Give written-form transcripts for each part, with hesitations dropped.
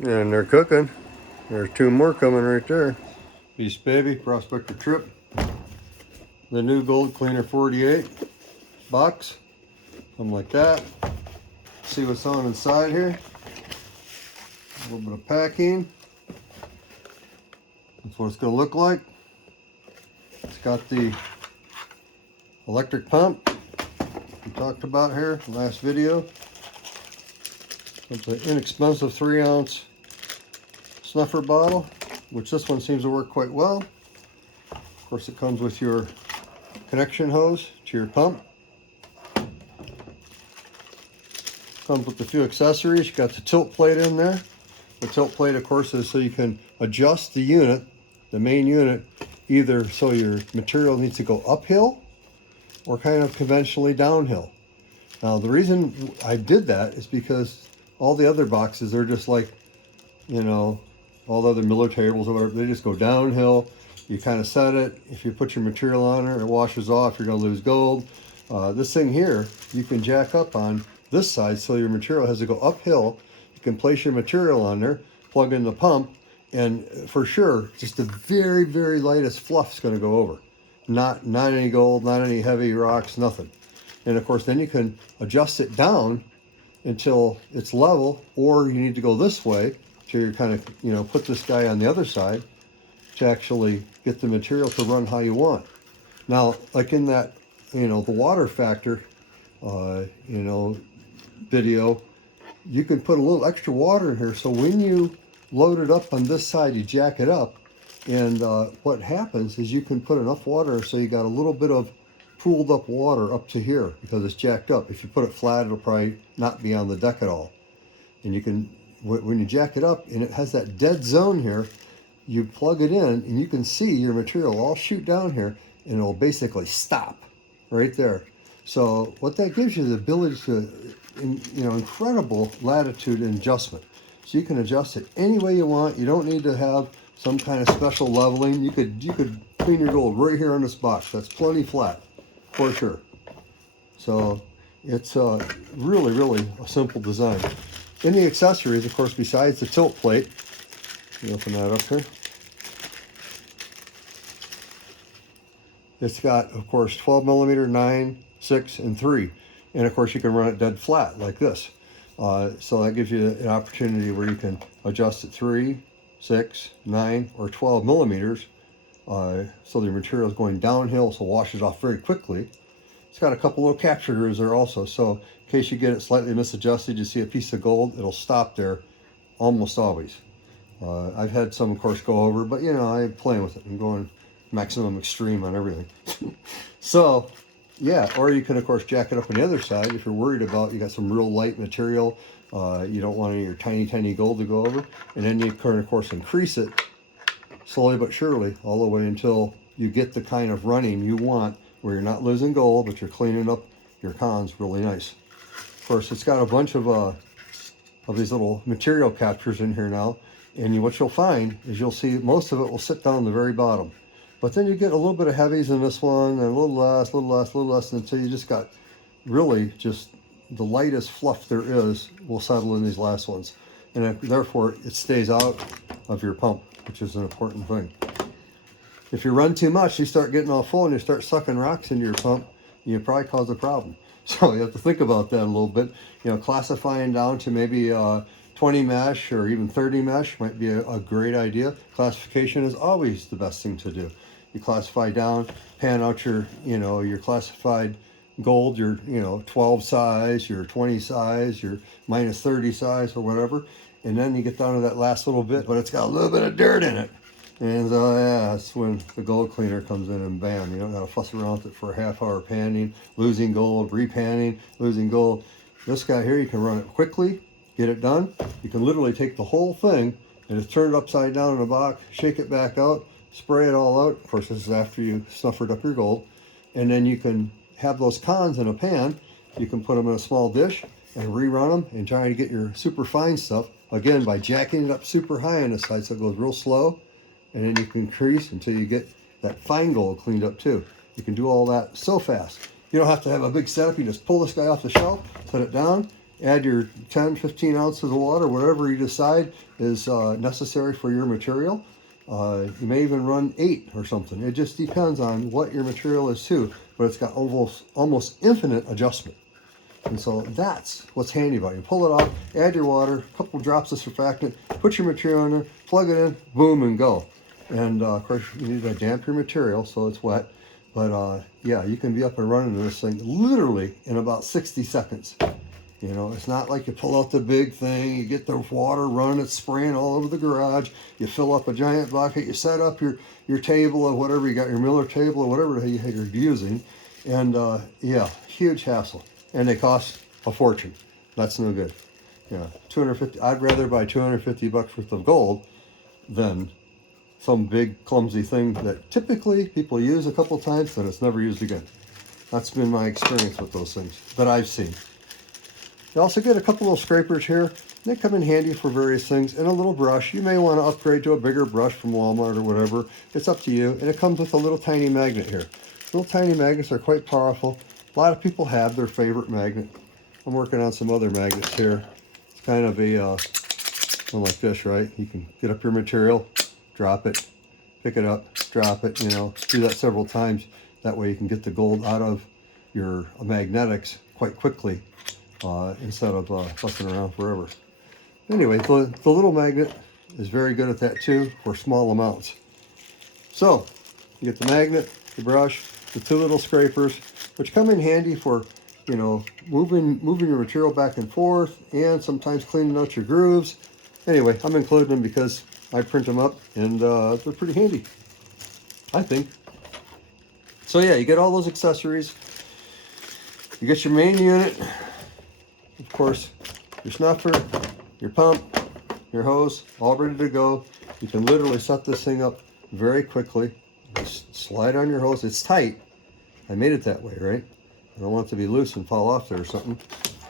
And they're cooking. There's two more coming right there. Beast Baby, Prospector Tripp. The new Gold Cleaner 48 box. Something like that. See what's on inside here. A little bit of packing. That's what it's going to look like. It's got the electric pump we talked about here in the last video. It's an inexpensive 3-ounce snuffer bottle, which this one seems to work quite well. Of course, it comes with your connection hose to your pump. Comes with a few accessories. You got the tilt plate in there. The tilt plate, of course, is so you can adjust the unit, the main unit, either so your material needs to go uphill or kind of conventionally downhill. Now, the reason I did that is because all the other boxes, they're just like, you know, all the other Miller tables or whatever, they just go downhill. You kind of set it. If you put your material on there, it washes off, you're going to lose gold. This thing here, you can jack up on this side so your material has to go uphill. You can place your material on there, plug in the pump, and for sure, just the very, very lightest fluff is going to go over. Not any gold, not any heavy rocks, nothing. And of course, then you can adjust it down until it's level, or you need to go this way to your kind of, you know, put this guy on the other side to actually get the material to run how you want. Now, like in that, you know, the water factor, you know, video, you can put a little extra water in here. So when you load it up on this side, you jack it up, and what happens is you can put enough water so you got a little bit of pooled up water up to here because it's jacked up. If you put it flat, it'll probably not be on the deck at all. And you can, when you jack it up and it has that dead zone here, you plug it in and you can see your material all shoot down here and it'll basically stop right there. So what that gives you the ability to, you know, incredible latitude and adjustment. So you can adjust it any way you want. You don't need to have some kind of special leveling. You could clean your gold right here on this box. That's plenty flat for sure. So it's really, really a simple design. In the accessories, of course, besides the tilt plate, let me open that up here. It's got, of course, 12 millimeter, 9, 6, and 3. And of course, you can run it dead flat like this. So that gives you an opportunity where you can adjust it 3, 6, 9, or 12 millimeters. So the material is going downhill, so it washes off very quickly. It's got a couple little capturers there also. So in case you get it slightly misadjusted, you see a piece of gold, it'll stop there almost always. I've had some, of course, go over, but you know, I'm playing with it. I'm going maximum extreme on everything. So yeah, or you can of course jack it up on the other side if you're worried about, you got some real light material, you don't want any of your tiny gold to go over, and then you can of course increase it slowly but surely all the way until you get the kind of running you want where you're not losing gold but you're cleaning up your cons really nice. Of course, it's got a bunch of these little material captures in here now, and what you'll find is you'll see most of it will sit down the very bottom. But then you get a little bit of heavies in this one, and a little less, until you just got really just the lightest fluff there is will settle in these last ones. And therefore, it stays out of your pump, which is an important thing. If you run too much, you start getting all full and you start sucking rocks into your pump, you probably cause a problem. So you have to think about that a little bit. You know, classifying down to maybe 20 mesh or even 30 mesh might be a great idea. Classification is always the best thing to do. You classify down, pan out your, you know, your classified gold, your, you know, 12 size, your 20 size, your minus 30 size or whatever. And then you get down to that last little bit, but it's got a little bit of dirt in it. And yeah, that's when the gold cleaner comes in and bam, you don't gotta fuss around with it for a half hour panning, losing gold, repanning, losing gold. This guy here, you can run it quickly, get it done. You can literally take the whole thing and just turn it upside down in a box, shake it back out, spray it all out. Of course, this is after you snuffered up your gold. And then you can have those cons in a pan. You can put them in a small dish and rerun them and try to get your super fine stuff, again, by jacking it up super high on the side so it goes real slow. And then you can increase until you get that fine gold cleaned up too. You can do all that so fast. You don't have to have a big setup. You just pull this guy off the shelf, put it down, add your 10, 15 ounces of water, whatever you decide is necessary for your material. You may even run 8 or something. It just depends on what your material is too, but it's got almost infinite adjustment. And so that's what's handy about it. You pull it off, add your water, a couple drops of surfactant, put your material in there, plug it in, boom, and go. And of course, you need to damp your material so it's wet. But yeah, you can be up and running in this thing literally in about 60 seconds. You know, it's not like you pull out the big thing, you get the water running, it's spraying all over the garage, you fill up a giant bucket, you set up your table or whatever, you got your Miller table or whatever you're using. And yeah, huge hassle. And they cost a fortune. That's no good. Yeah, 250. I'd rather buy 250 bucks worth of gold than some big clumsy thing that typically people use a couple times and it's never used again. That's been my experience with those things that I've seen. You also get a couple little scrapers here. They come in handy for various things, and a little brush. You may want to upgrade to a bigger brush from Walmart or whatever. It's up to you. And it comes with a little tiny magnet here. Little tiny magnets are quite powerful. A lot of people have their favorite magnet. I'm working on some other magnets here. It's kind of a one like this, right? You can get up your material, drop it, pick it up, drop it, you know, do that several times. That way you can get the gold out of your magnetics quite quickly instead of fussing around forever. Anyway, the little magnet is very good at that too for small amounts. So you get the magnet, the brush, the 2 little scrapers, which come in handy for, you know, moving your material back and forth and sometimes cleaning out your grooves. Anyway, I'm including them because I print them up and they're pretty handy, I think. So yeah, you get all those accessories. You get your main unit, of course, your snuffer, your pump, your hose, all ready to go. You can literally set this thing up very quickly. Just slide on your hose. It's tight. I made it that way, right? I don't want it to be loose and fall off there or something.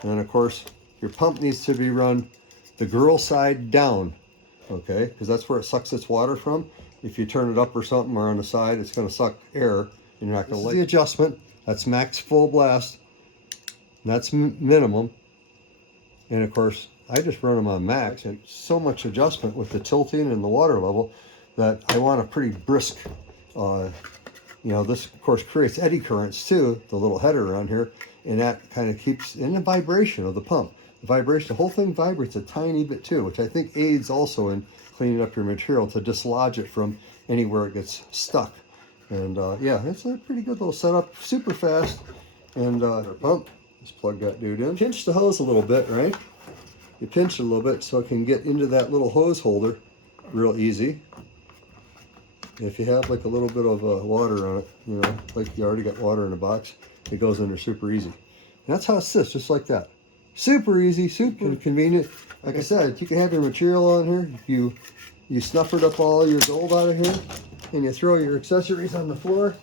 And then, of course, your pump needs to be run the girl side down, okay? Because that's where it sucks its water from. If you turn it up or something or on the side, it's going to suck air, and you're not going to like it. The adjustment, that's max full blast. That's minimum. And of course, I just run them on max, and so much adjustment with the tilting and the water level that I want a pretty brisk, you know, this of course creates eddy currents too, the little header around here, and that kind of keeps in the vibration of the pump. The vibration, the whole thing vibrates a tiny bit too, which I think aids also in cleaning up your material to dislodge it from anywhere it gets stuck. And yeah, it's a pretty good little setup, super fast. And our pump, just plug that dude in. Pinch the hose a little bit, right? You pinch it a little bit so it can get into that little hose holder real easy. If you have like a little bit of water on it, you know, like you already got water in the box, it goes in there super easy. And that's how it sits, just like that. Super easy, super convenient. Like I said, you can have your material on here. You snuffered up all your gold out of here, and you throw your accessories on the floor.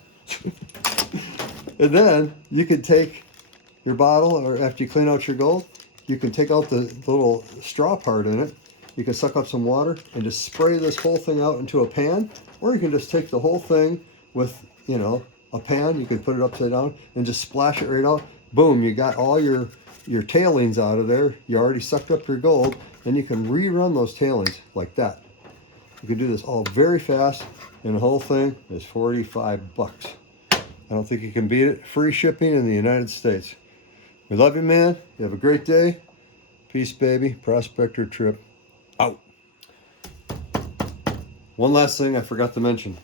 And then you could take your bottle, or after you clean out your gold, you can take out the little straw part in it. You can suck up some water and just spray this whole thing out into a pan, or you can just take the whole thing with, you know, a pan. You can put it upside down and just splash it right out. Boom, you got all your tailings out of there. You already sucked up your gold, and you can rerun those tailings like that. You can do this all very fast, and the whole thing is 45 bucks. I don't think you can beat it. Free shipping in the United States. We love you, man. You have a great day. Peace, baby. Prospector Tripp out. One last thing I forgot to mention.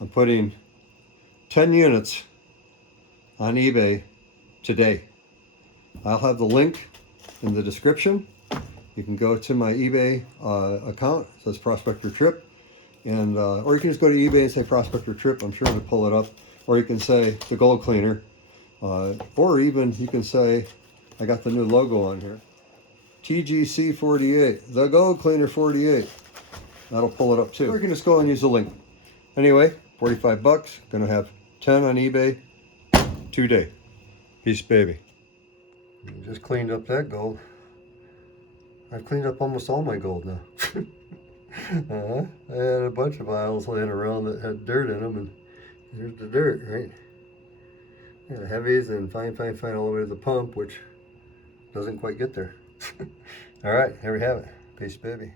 I'm putting 10 units on eBay today. I'll have the link in the description. You can go to my eBay account. It says Prospector Tripp. And, or you can just go to eBay and say Prospector Tripp. I'm sure it'll pull it up. Or you can say the gold cleaner. Or even you can say, I got the new logo on here. TGC48, the gold cleaner 48. That'll pull it up too. Or you can just go and use the link. Anyway, 45 bucks. Gonna have 10 on eBay today. Peace, baby. Just cleaned up that gold. I've cleaned up almost all my gold now. I had a bunch of vials laying around that had dirt in them, and here's the dirt, right? Yeah, heavies and fine all the way to the pump, which doesn't quite get there. All right, here we have it. Peace, baby.